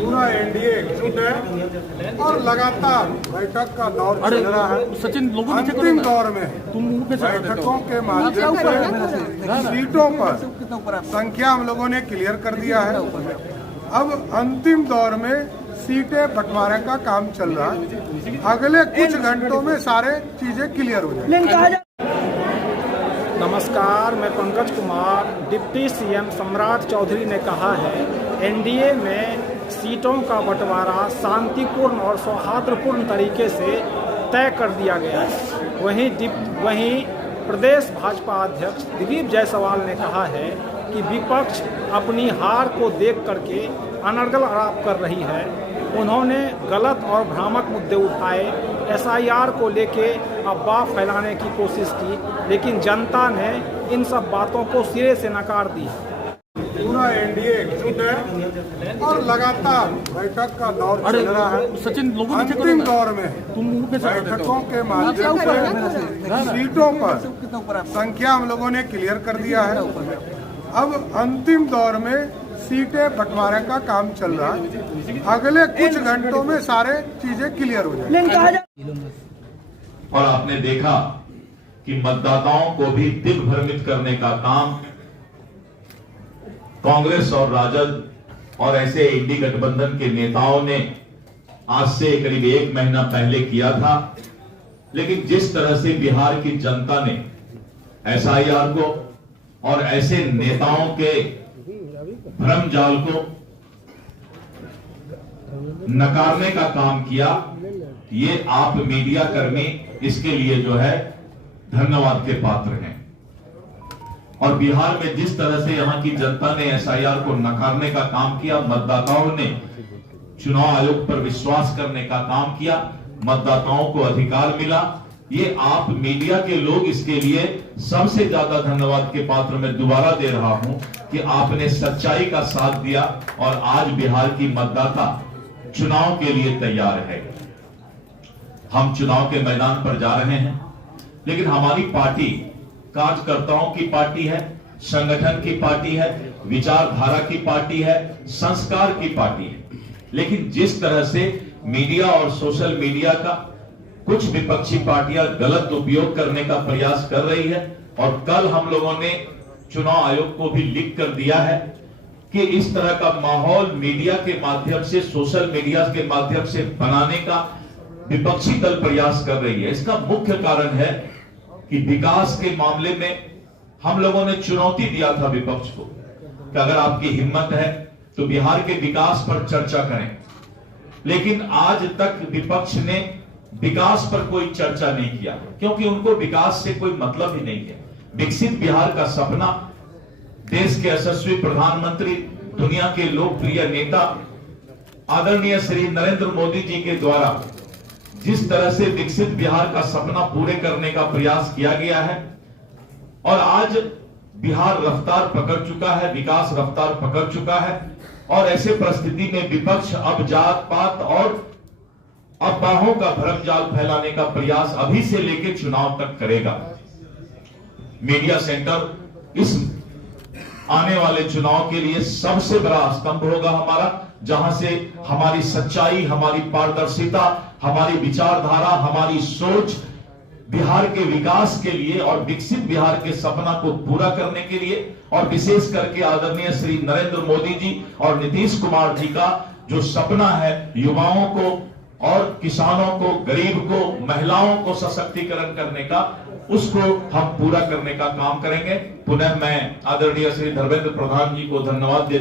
पूरा एनडीए एकजुट है और लगातार बैठक का दौर चल रहा है। सचिन, लोगों ने अंतिम दौर में बैठकों के माध्यम से सीटों पर संख्या हम लोगों ने क्लियर कर दिया है। अब अंतिम दौर में सीटें बंटवारे का काम चल रहा है। अगले कुछ घंटों में सारे चीजें क्लियर हो जाएंगी। नमस्कार, मैं पंकज कुमार। डिप्टी सीएम सम्राट चौधरी ने कहा है एनडीए में सीटों का बंटवारा शांतिपूर्ण और सौहार्दपूर्ण तरीके से तय कर दिया गया है। वहीं प्रदेश भाजपा अध्यक्ष दिलीप जायसवाल ने कहा है कि विपक्ष अपनी हार को देख करके अनर्गल आरोप कर रही है। उन्होंने गलत और भ्रामक मुद्दे उठाए, एसआईआर को लेके अफवाह फैलाने की कोशिश की, लेकिन जनता ने इन सब बातों को सिरे से नकार दी। पूरा एनडीए एकजुट है और लगातार बैठक का दौर चल रहा है। सचिन, लोगों ने अंतिम दौर में बैठकों के माध्यम से सीटों पर संख्या हम लोगों ने क्लियर कर दिया है। अब अंतिम दौर में सीटें बंटवारे का काम चल रहा है। अगले कुछ घंटों में सारे चीजें क्लियर हो जाएंगी। और आपने देखा कि मतदाताओं को भी दिग्भ्रमित करने का काम कांग्रेस और राजद और ऐसे इंडी गठबंधन के नेताओं ने आज से करीब 1 महीना पहले किया था। लेकिन जिस तरह से बिहार की जनता ने एसआईआर को और ऐसे नेताओं के भ्रम जाल को नकारने का काम किया, ये आप मीडिया कर्मी इसके लिए जो है धन्यवाद के पात्र हैं। और बिहार में जिस तरह से यहां की जनता ने एसआईआर को नकारने का काम किया, मतदाताओं ने चुनाव आयोग पर विश्वास करने का काम किया, मतदाताओं को अधिकार मिला, ये आप मीडिया के लोग इसके लिए सबसे ज्यादा धन्यवाद के पात्र में दोबारा दे रहा हूं कि आपने सच्चाई का साथ दिया और आज बिहार की मतदाता चुनाव के लिए तैयार है। हम चुनाव के मैदान पर जा रहे हैं, लेकिन हमारी पार्टी कार्यकर्ताओं की पार्टी है, संगठन की पार्टी है, विचारधारा की पार्टी है, संस्कार की पार्टी है। लेकिन जिस तरह से मीडिया और सोशल मीडिया का कुछ विपक्षी पार्टियां गलत उपयोग करने का प्रयास कर रही है, और कल हम लोगों ने चुनाव आयोग को भी लिख कर दिया है कि इस तरह का माहौल मीडिया के माध्यम से, सोशल मीडिया के माध्यम से बनाने का विपक्षी दल प्रयास कर रही है। इसका मुख्य कारण है कि विकास के मामले में हम लोगों ने चुनौती दिया था विपक्ष को कि अगर आपकी हिम्मत है तो बिहार के विकास पर चर्चा करें। लेकिन आज तक विपक्ष ने विकास पर कोई चर्चा नहीं किया, क्योंकि उनको विकास से कोई मतलब ही नहीं है। विकसित बिहार का सपना देश के यशस्वी प्रधानमंत्री, दुनिया के लोकप्रिय नेता आदरणीय श्री नरेंद्र मोदी जी के द्वारा जिस तरह से विकसित बिहार का सपना पूरे करने का प्रयास किया गया है, और आज बिहार रफ्तार पकड़ चुका है, विकास रफ्तार पकड़ चुका है। और ऐसे परिस्थिति में विपक्ष अब जात पात और अफवाहों का भ्रम जाल फैलाने का प्रयास अभी से लेकर चुनाव तक करेगा। मीडिया सेंटर इस आने वाले चुनाव के लिए सबसे बड़ा स्तंभ होगा हमारा, जहां से हमारी सच्चाई, हमारी पारदर्शिता, हमारी विचारधारा, हमारी सोच बिहार के विकास के लिए और विकसित बिहार के सपना को पूरा करने के लिए, और विशेष करके आदरणीय श्री नरेंद्र मोदी जी और नीतीश कुमार जी का जो सपना है युवाओं को और किसानों को, गरीब को, महिलाओं को सशक्तिकरण करने का, उसको हम पूरा करने का काम करेंगे। पुनः मैं आदरणीय श्री धर्मेंद्र प्रधान जी को धन्यवाद देता हूं।